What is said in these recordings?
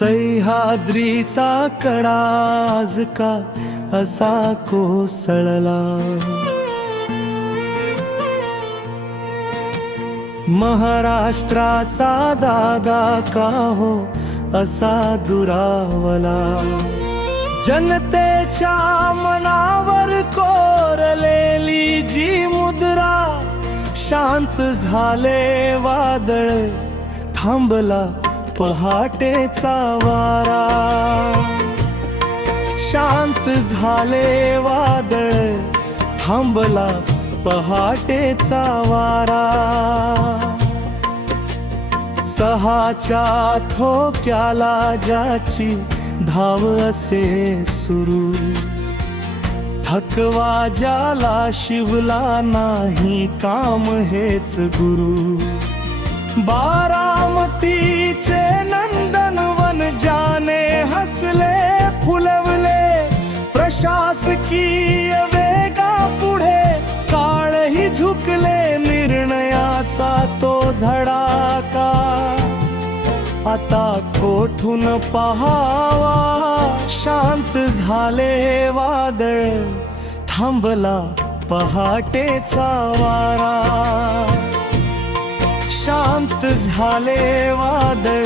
सह्याद्रीचा कडा आज का असा कोसळला, महाराष्ट्राचा दादा का हो असा दुरावला। जनतेच्या मनावर कोरलेली जी मुद्रा, शांत झाले वादळ थांबला पहाटेचा वारा, शांत झाले वादळ थांबला पहाटेचा वारा। सहाच्या ठोक्याला ज्याची धाव असे सुरू, थकवा ज्याला शिवला नाही काम हेच गुरु। बारामतीचे नंदनवन ज्याने हसले फुलवले, प्रशासकीय वेगा पुढे काळही झुकले, निर्णयाचा तो धडाका आता कोठून पहावा। शांत झाले वादळ थांबला पहाटेचा वारा, शांत झाले वादळ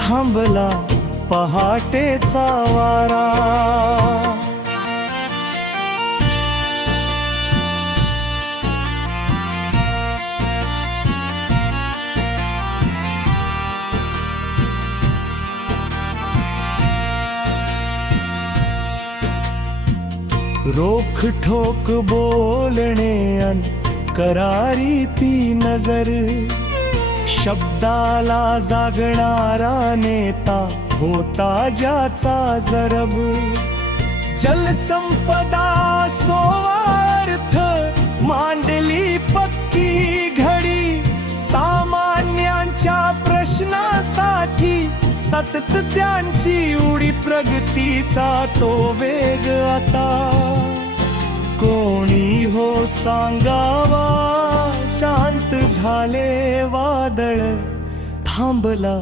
थांबला पहाटेचा वारा। रोख ठोक बोलणे अन करारी ती नजर, शब्दाला जागणारा नेता होता ज्याचा जरब। जलसंपदा सोवार्थ मांडली पक्की घडी, सामान्यांच्या प्रश्नासाठी सतत त्यांची उडी, प्रगतीचा तो वेग आता कोणी हो सांगावा। शांत झाले वादळ थांबला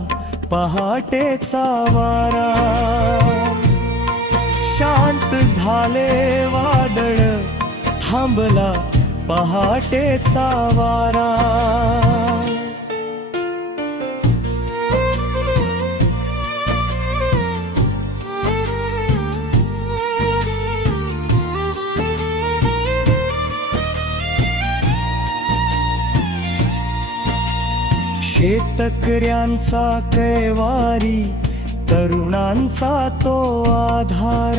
पहाटेचा वारा, शांत झाले वादळ थांबला पहाटेचा वारा। शेतकऱ्यांचा कैवारी, तरुणांचा तो आधार,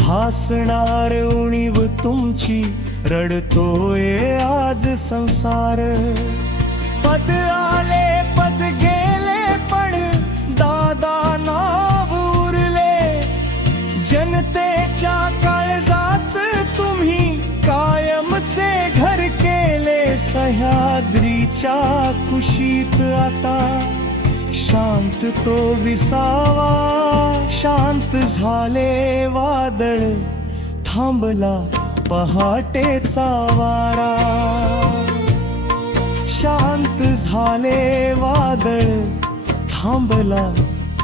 भासणार उणीव तुमची रडतोय आज संसार। पद आले पद गेले पण दादा नाव उरले, जनतेच्या काळजात तुम्ही कायमचे घर केले। सह्याद्रीच्या कुशीत आता शांत तो विसावा, शांत झाले वादळ थांबला पहाटेचा वारा, शांत झाले वादळ थांबला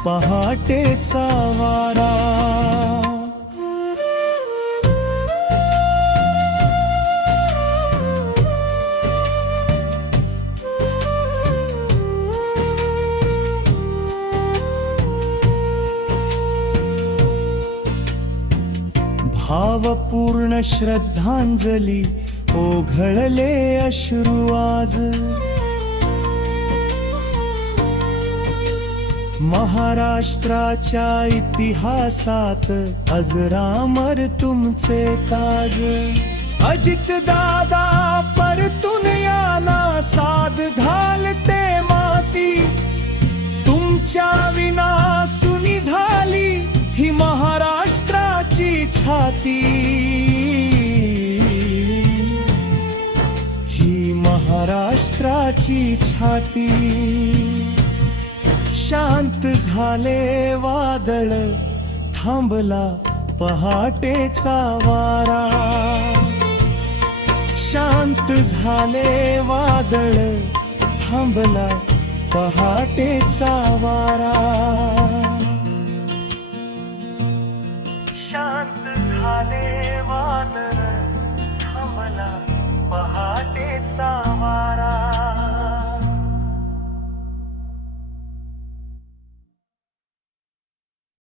पहाटेचा वारा। भावपूर्ण श्रद्धांजली ओघळले अश्रू आज, महाराष्ट्राच्या इतिहासात अजरामर तुमचे काज। अजित दादा परतून याना साध घालते माती, तुमच्या विना सुनी झाली ही महाराष्ट्राची छाती, ही महाराष्ट्राची छाती। शांत झाले वादळ थांबला पहाटेचा वारा, शांत झाले वादळ थांबला पहाटेचा वारा.